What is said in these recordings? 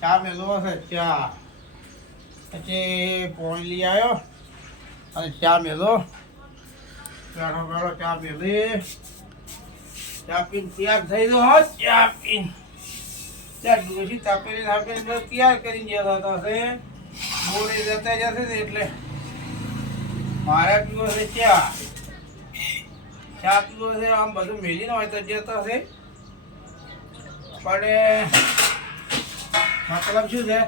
ચા મેલો છે ચા. પછી પોણી લઈ આવ્યો અને ચા મેલો. બેઠો બેઠો ચા મેલી. ચા પીને તૈયાર થઈ ગયો હો. ચા પીને ત્યાં ડોસી તાપેલી તાપેલી તૈયાર કરીને જતા હશે. બોરે જતા જશે ને એટલે મારે પીવો છે ચા. ચા પીવો છે આમ બધું મેલીને હોય તો જતા હશે. પણ મતલબ શું છે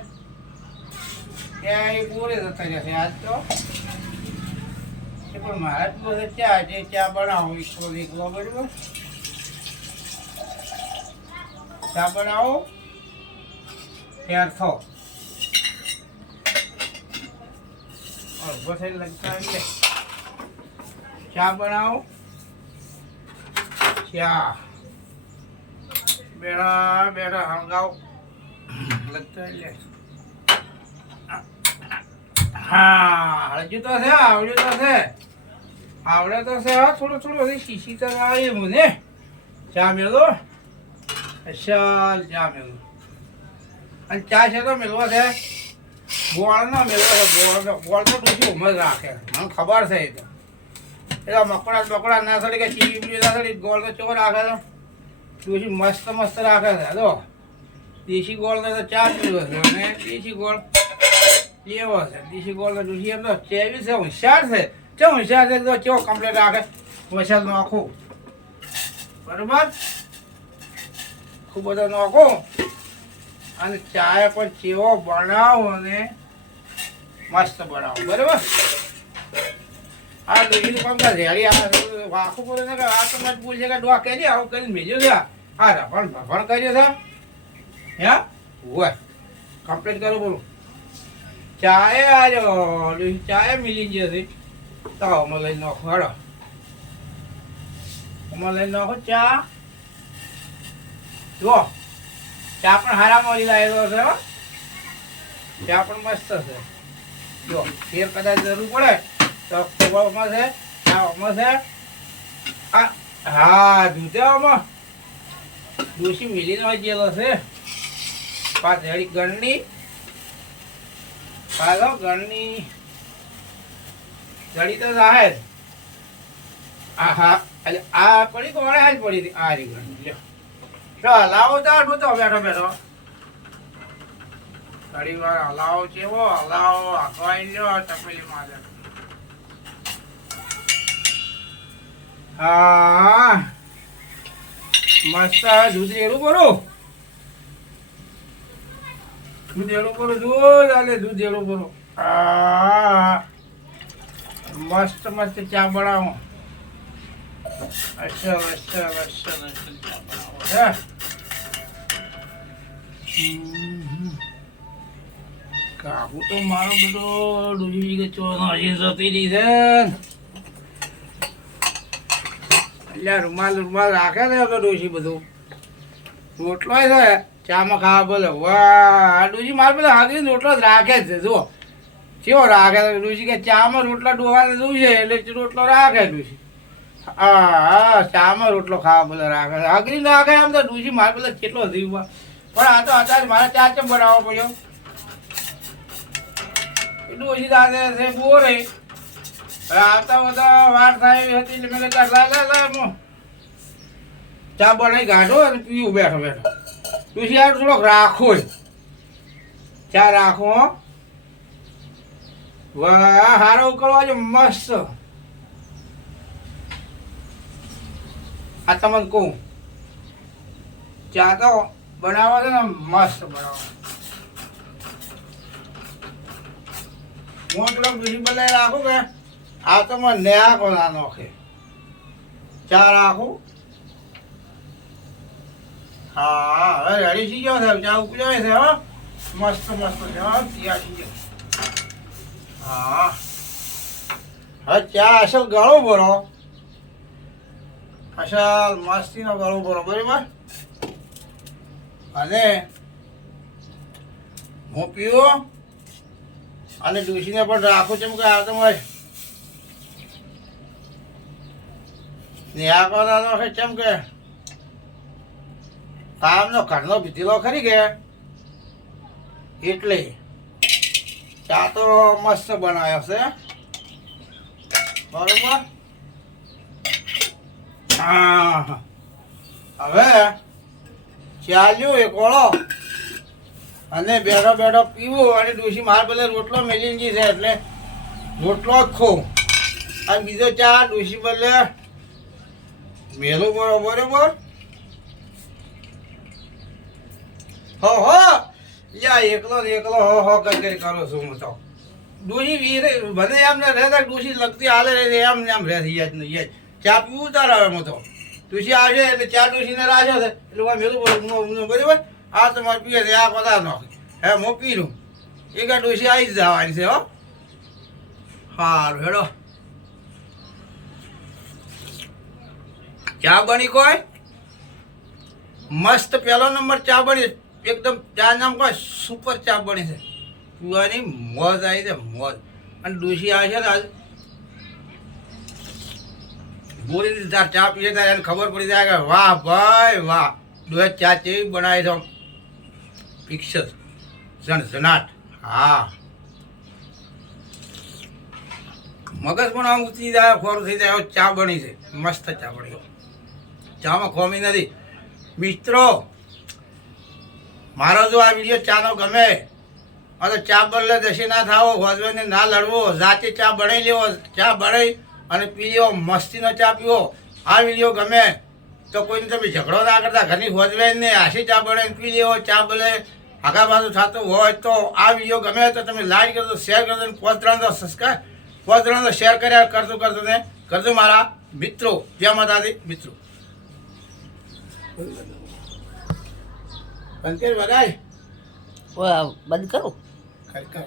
ત્યાં એ બોરે જતા જશે આજ તો. પણ મારે પીવો છે ચા. જે ચા બનાવો એકલો બરાબર. ચા બનાવો ત્યાર થો ઉભો થઈને લગતા એટલે ચા બનાવો. ચા બેઠા બેઠા હંગાવ લગતા એટલે હા હજુ તો છે. આવડે તો છે. આવડે તો છે. હા થોડું થોડું હજી શીશી તો આવી મને. ચા મેળો અસલ ચા મેળો. અને ચા છે તો મેળવો છે ગોળ ના મેળવો છે. ગોળ તો ડૂસી ઉમર રાખે મને ખબર છે. એ તો એટલે મકડા બકડા ના સડી કે ચીડી ના સડી ગોળ તો ચો રાખે છે. ડૂસી મસ્ત મસ્ત રાખે છે. જો દેશી ગોળ તો ચા પીવો છે અને દેશી ગોળ લેવો છે. દેશી ગોળ તો ડૂસી એમ તો ચેવી છે. હોશિયાર છે. કેમ હોશિયાર છે તો કેવો કમ્પ્લેટ રાખે. હોશિયાર નાખું બરોબર. ખૂબ બધો નાખું અને ચા પણ ચેવો બનાવો અને મસ્ત બનાવો બરાબર. આ ડોસીનું કામ રેડી આવે આખું બોલે છે કે આ તો મત બોલ છે કે ડોવા કરી આવું કરીને ભેજ્યો છે. હા રફણ ભફણ કર્યો છે હે હોય કમ્પ્લીટ કરું બોલું. ચાએ આજો ચાએ મિલી જશે તો આમાં લઈને નાખો. હાડો આમાં લઈને નાખો ચા. જુઓ ચા પણ હારા મળી લાવેલો છે. ચા પણ મસ્ત છે. જો ફેર કદાચ જરૂર પડે તો ખોવામાં છે ચામાં છે. હા દૂધામાં ડોસી મિલીને હોય ગયેલો છે. પાંચ હળી ગણની હાલો ગણની જડી તો જાહેર. હા એટલે આ પડી તો વળે જ પડી હતી. આ રી ગણની લ્યો હલાવો તાર બધો બેઠો બેઠો ઘડી વાર હલાવો ચેવો હલાવો હકવાઈ લ્યો તપેલી માં. હા મસ્ત દૂધ રેડું કરું. દૂધ રેડું કરું. દૂધ અને દૂધ રેડું કરું. હા મસ્ત મસ્ત ચા બનાવો. અસલ અસલ અસલ અસલ ચા બનાવો હે. કાબુ તો મારો બધો ડૂબી ગયો. ચોનો હજી જતી રહી છે. એટલે રૂમાલ રૂમાલ રાખે ને તો ડોસી બધું રોટલો છે ચામાં ખાવા બોલે. વાહ ડોસી મારે પેલા હાથી રોટલો જ રાખે જ છે. જુઓ કેવો રાખે ડોસી કે ચામાં રોટલા ડોવાને દઉં છે એટલે રોટલો રાખે ડોસી. હા ચામાં રોટલો ખાવા બોલે રાખે. આગરી રાખે એમ તો ડોસી મારે પેલા કેટલો જીવવા. પણ આ તો અત્યારે મારે ચા ચમ બનાવવો પડ્યો. ડોસી દાદે છે બોરે આવતા બધા વાર થાય હતી એટલે મેં ચા બનાવી કાઢો અને પીવું બેઠો બેઠો. ડોસી આ થોડોક રાખો ચા રાખો. વાહ હારો ઉકળવા જો મસ્ત. આ તમને કહું ચા તો બનાવવા છે ને મસ્ત બનાવો. હું થોડોક ડોસી બનાવી રાખું કે આ તો મને ન્યાકો ના નોખે. ચા રાખું. હા હવે રેડી થઈ ગયો સાહેબ. ચા ઉકળાય છે હો મસ્ત મસ્ત છે હો તૈયાર થઈ ગયો. હા હવે ચા અસલ ગળો ભરો. અસલ મસ્તીનો ગળો ભરો બરાબર. અને હું પીવો અને ડોસીને પણ રાખું કેમ કે આ તો મારે ન્યા કરવાનો છે. કેમ કે કામનો ઘરનો પીધેલો ખરી કે એટલે ચા તો મસ્ત બનાવ્યો છે બરોબર. હા હવે ચાલ્યો એક ઓળો અને બેઠો બેઠો પીવો અને ડોશી માર પેલે રોટલો મેલીનજી છે એટલે રોટલો જ ખો અને બીજો ચા ડોશી બદલે મેલું બરોબર. હો યા એકલો ને એકલો હો કરી કરો છું હું તો. ડોશી વીર ભલે એમને રહેતા ડોશી લગતી હાલે રહે એમ ને એમ રહે યાદ નહીં ચા પીવું તાર હવે હું તો. ડોશી આવશે એટલે ચા ડોશીને રાખ્યો છે એટલે મેલું બરાબર. આ તમારે પીએ છે આ પતા નો હે હું પી લઉં એક આ ડોશી આવી જ જવાની છે હો. સારું હેડો ચા બની કોઈ મસ્ત પહેલો નંબર ચા બની એકદમ ચા નામ કોઈ સુપર ચા બની છે પીવાની મોજ આવી છે મોજ. અને ડોશી આવે છે ને આજ બોલી દીધી તાર ચા પીએ ત્યારે એને ખબર પડી જાય કે વાહ ભાઈ વાહ ડોહે ચા કેવી બનાવી છે પિક્ચર ઝનાટ. હા મગજ પણ આમ ઉતરી જાય ખોરું થઈ જાય ચા બની છે મસ્ત ચા બની. ચામાં ખોમી નથી મિત્રો. મારો જો આ વિડીયો ચાનો ગમે તો ચા બદલે દશી ના થાવો હસબન્ડને ના લડવો જાતે ચા બનાવી લેવો ચા બનાવી અને પી લેવો મસ્તીનો ચા પીવો. આ વિડીયો ગમે તો કોઈને તમે ઝઘડો ના કરતા ઘરની હસબન્ડને આશી ચા બનાવીને પી લેવો ચા બદલે આગા બાજુ થતું હોય તો આ વિડીયો ગમે તો તમે લાઈક કરજો શેર કરજો અને પોસ્ટ તો સબસ્ક્રાઈબ પોસ્ટ તો શેર કર્યા કરજો ને કરજો મારા મિત્રો. જય માતાજી મિત્રો. બંધ કર બધાય બંધ કરું. કર